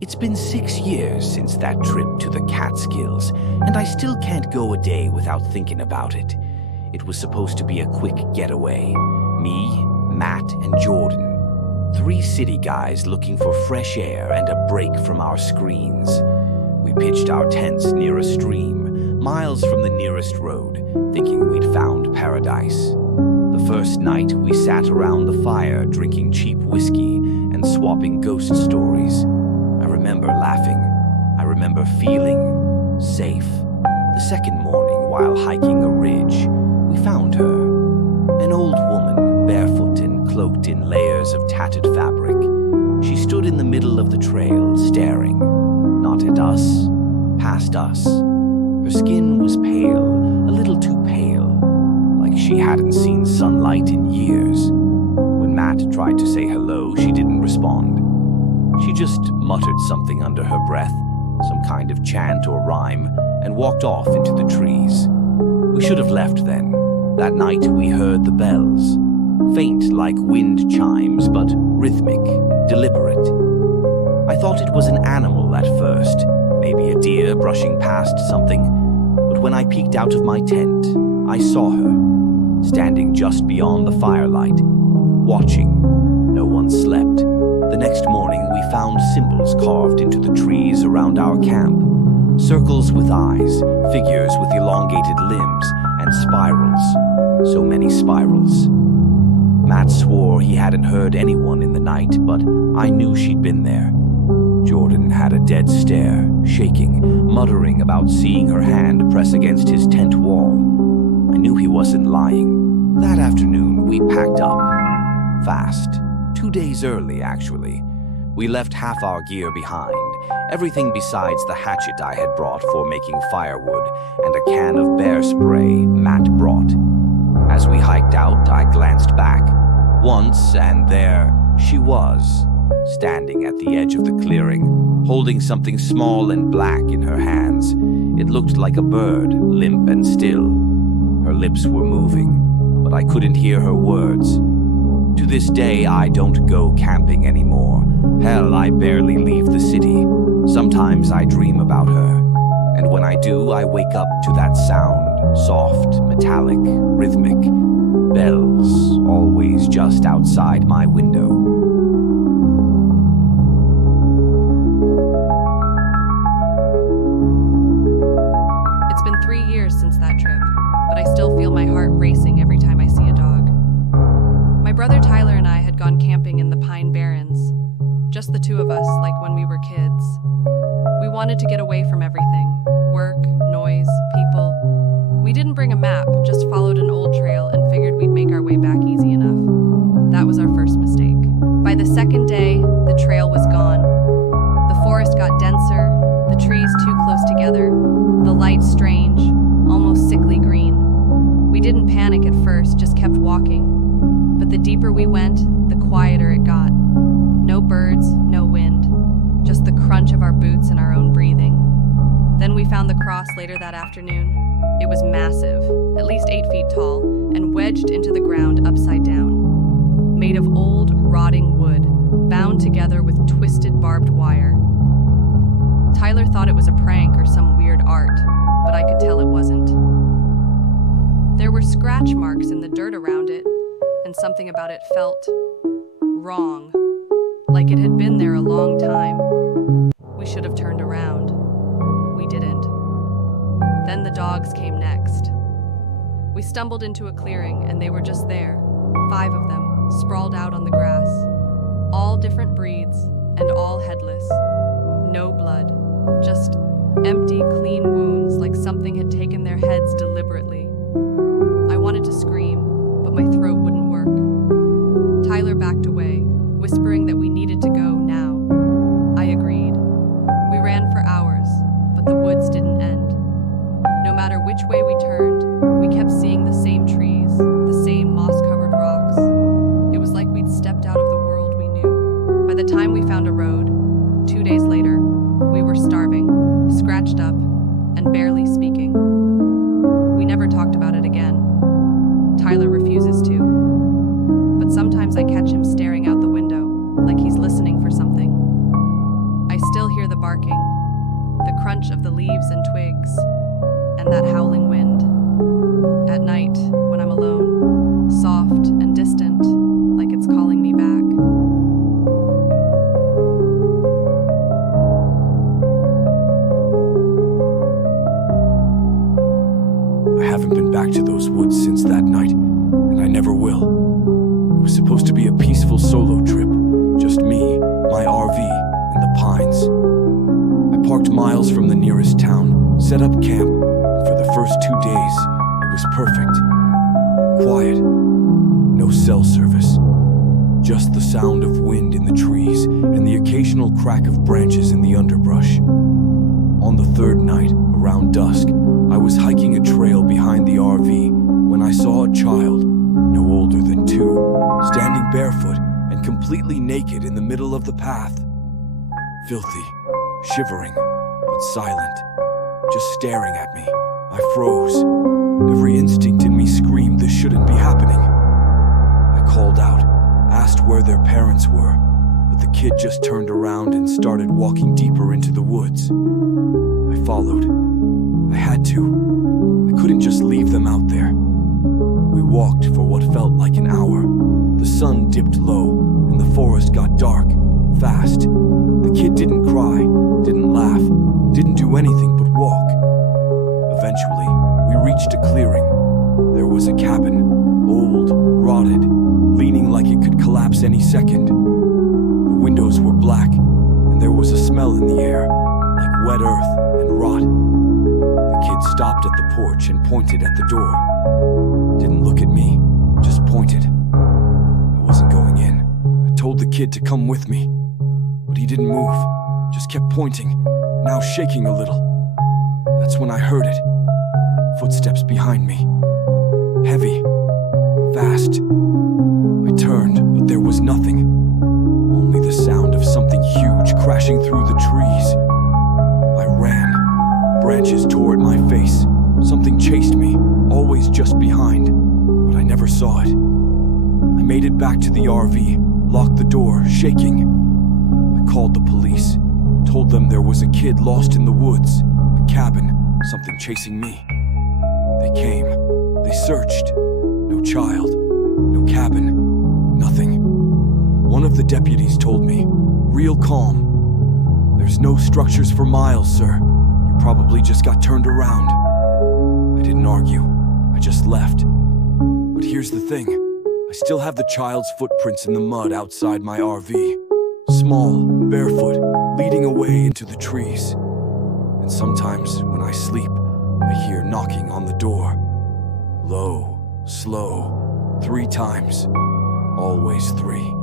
It's been 6 years since that trip to the Catskills, and I still can't go a day without thinking about it. It was supposed to be a quick getaway. Me, Matt, and Jordan. 3 city guys looking for fresh air and a break from our screens. We pitched our tents near a stream, miles from the nearest road, thinking we'd found paradise. The first night, we sat around the fire drinking cheap whiskey and swapping ghost stories. I remember laughing. I remember feeling safe. The second morning, while hiking a ridge, we found her. An old woman, barefoot and cloaked in layers of tattered fabric. She stood in the middle of the trail, staring. Not at us, past us. Her skin was pale, a little too pale, like she hadn't seen sunlight in years. When Matt tried to say hello, she didn't respond. She just muttered something under her breath, some kind of chant or rhyme, and walked off into the trees. We should have left then. That night we heard the bells. Faint like wind chimes, but rhythmic, deliberate. I thought it was an animal at first, maybe a deer brushing past something. But when I peeked out of my tent, I saw her, standing just beyond the firelight, watching. No one slept. The next morning, we found symbols carved into the trees around our camp. Circles with eyes, figures with elongated limbs, and spirals. So many spirals. Matt swore he hadn't heard anyone in the night, but I knew she'd been there. Jordan had a dead stare, shaking, muttering about seeing her hand press against his tent wall. I knew he wasn't lying. That afternoon, we packed up. Fast. 2 days early, actually. We left half our gear behind, everything besides the hatchet I had brought for making firewood and a can of bear spray Matt brought. As we hiked out, I glanced back. Once, and there she was, standing at the edge of the clearing, holding something small and black in her hands. It looked like a bird, limp and still. Her lips were moving, but I couldn't hear her words. To this day, I don't go camping anymore. Hell, I barely leave the city. Sometimes I dream about her. And when I do, I wake up to that sound. Soft, metallic, rhythmic. Bells, always just outside my window. It's been 3 years since that trip, but I still feel my heart racing every time I see a dog. My brother Tyler and I had gone camping in the Pine Barrens. Just the 2 of us, like when we were kids. We wanted to get away from everything. Work, noise, people. We didn't bring a map, just followed an old trail and figured we'd make our way back easy enough. That was our first mistake. By the second day, the trail was gone. The forest got denser, the trees too close together, the light strange, almost sickly green. We didn't panic at first, just kept walking. But the deeper we went, the quieter it got. No birds, no wind, just the crunch of our boots and our own breathing. Then we found the cross later that afternoon. It was massive, at least 8 feet tall, and wedged into the ground upside down. Made of old, rotting wood, bound together with twisted barbed wire. Tyler thought it was a prank or some weird art, but I could tell it wasn't. There were scratch marks in the dirt around it, and something about it felt wrong, like it had been there a long time. We should have turned around. We didn't. Then the dogs came next. We stumbled into a clearing, and they were just there, 5 of them, sprawled out on the grass. All different breeds, and all headless. No blood, just empty, clean wounds like something had taken their heads deliberately. I wanted to scream, but my throat wouldn't work. Tyler backed away, whispering that we needed to go now. I agreed. We ran for hours, but the woods didn't end. No matter which way we turned, we kept seeing the same trees, the same moss-covered rocks. It was like we'd stepped out of the world we knew. By the time we found a road, 2 days later, we were starving, scratched up, and barely speaking. We never talked about it again. Tyler refuses to. But sometimes I catch him staring out the window, like he's listening for something. I still hear barking, the crunch of the leaves and twigs, and that howling wind. At night, when I'm alone, soft and distant, like it's calling me back. I haven't been back to those woods since that night, and I never will. It was supposed to be a peaceful solo trip, just me, my RV, and the pines. I parked miles from the nearest town, set up camp, and for the first 2 days, it was perfect. Quiet. No cell service. Just the sound of wind in the trees and the occasional crack of branches in the underbrush. On the third night, around dusk, I was hiking a trail behind the RV when I saw a child, no older than 2, standing barefoot and completely naked in the middle of the path. Filthy, shivering, but silent, just staring at me. I froze. Every instinct in me screamed this shouldn't be happening. I called out, asked where their parents were, but the kid just turned around and started walking deeper into the woods. I followed. I had to. I couldn't just leave them out there. We walked for what felt like an hour. The sun dipped low, and the forest got dark, fast. The kid didn't cry, didn't laugh, didn't do anything but walk. Eventually, we reached a clearing. There was a cabin, old, rotted, leaning like it could collapse any second. The windows were black, and there was a smell in the air, like wet earth and rot. The kid stopped at the porch and pointed at the door. Didn't look at me, just pointed. I wasn't going in. I told the kid to come with me, but he didn't move, just kept pointing, now shaking a little. That's when I heard it. Footsteps behind me. Heavy. Fast. I turned, but there was nothing. Only the sound of something huge crashing through the trees. I ran. Branches tore at my face. Something chased me, always just behind, but I never saw it. I made it back to the RV, locked the door, shaking. I called the police, told them there was a kid lost in the woods, a cabin, something chasing me. They came. They searched. No child. No cabin. Nothing. One of the deputies told me, real calm, "There's no structures for miles, sir. You probably just got turned around." I didn't argue. I just left. But here's the thing. I still have the child's footprints in the mud outside my RV. Small, barefoot, leading away into the trees. And sometimes, when I sleep, I hear knocking on the door. Low, slow, 3 times. Always 3.